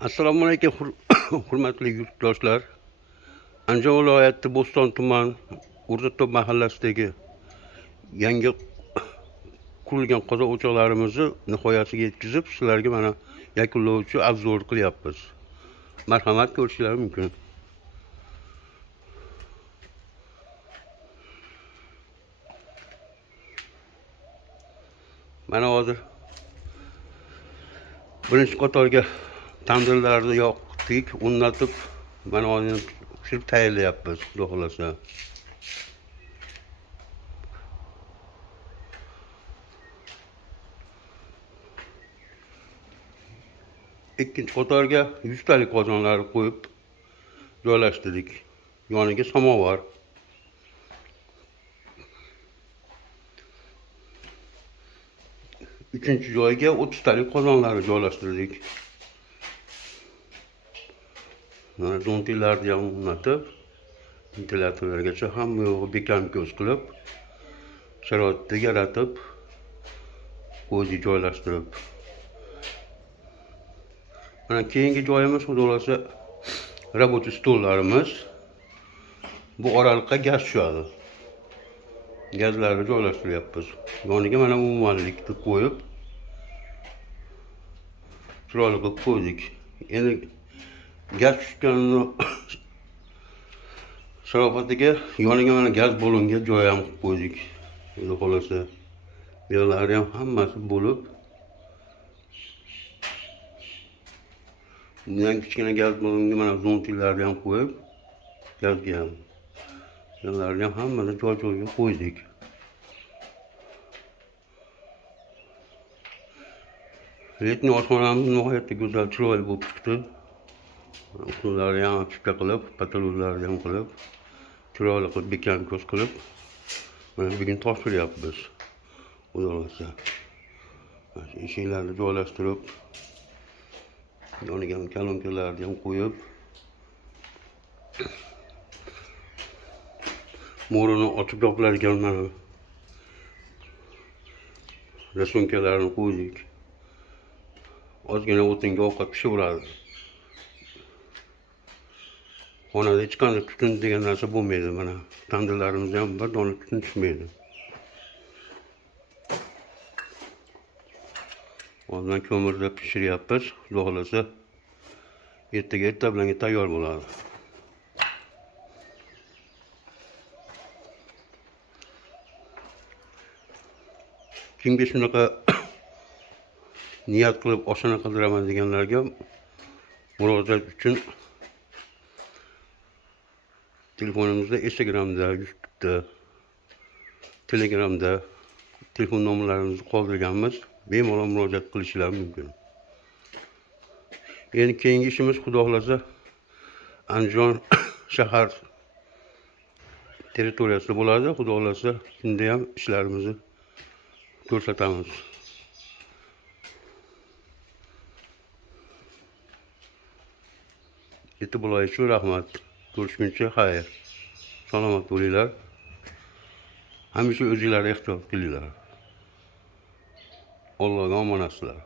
Assalomu alaykum hurmatli yurtdoshlar. Andijon viloyati Bo'ston tuman O'rtato'p mahallasidagi yangi qurilgan qozoq o'choqlarimizni nihoyasiga yetkazib, sizlarga mana yakunlovchi obzor qilyapmiz. Marhamat, ko'rishingiz mumkin. Mana hozir birinchi qatorga tandirlarni yoqdik, o'rnatib, mana hozir pishirib tayyorlayapmiz, xudo xolasa. Ikkinchi qatorga 100 talik qozonlarni qo'yib joylashtirdik. Yoniga samovar. Üçüncü joyga 30 talik qozonlarni joylashtirdik. Mana zontillarni ham o'rnatib, ventilatorlargacha hamma yo'g'i bekam ko'z qilib, sharoitni yaratib, o'zi joylashtirib. Mana keyingi joyimiz xudo xolasa rабочий stollarimiz. Bu oralikqa gaz tushadi. Gazlarni joylashtiryapmiz. Yoniga mana umumanlikni qo'yib, chiroyli qilib qo'ydik. Endi gaz tushganini sharofatiga yoniga mana gaz bo'longa joy ham qilib qo'ydik. Xudo xolasa yo'llari ham hammasi bo'lib, bundan kichkina gaz bo'longa mana zontillarni ham qo'yib, gazga ham yo'llarni ham hammasini joy-joyiga qo'ydik. Letniy oshxonamiz nihoyatda go'zal, chiroyli bo'lib chiqdi. Usullarni ham chipta qilib, patologlarni ham qilib, chiroyli qilib, bekam ko'z qilib, mana bugun topshiryapmiz. Xudo xolasa. Eshiklarni joylashtirib, yoniga kolonkalarni ham qo'yib, mo'rini ochib yopiladigan mana rasonkalarni qo'ydik. Ozgina o'tinga ovqat pishiveradi. Xonada hech qanday tutun degan narsa bo'lmaydi. Mana tandirlarimizda ham bir dona tutun tushmaydi. Hozir ko'mirda pishiryapmiz. Xudo xolasa erta bilan tayyor bo'ladi. Kimga shunaqa niyat qilib oshxona qildiraman deganlarga murojaat uchun telefonimizda, Instagramda, YouTube'da, Telegramda telefon nomerlarimizni qoldirganmiz. Bemalol murojaat qilishlari mumkin. Endi keyingi ishimiz xudo xolasa Andijon shahar territoriyasida bo'ladi. Xudo xolasa shunda ham ishlarimizni ko'rsatamiz. E'tiboringiz uchun rahmat. Ko'rishguncha xayr. Salomat bo'linglar. Hamisha o'zinglarga ehtiyot qilinglar. Allohga omonatsizlar.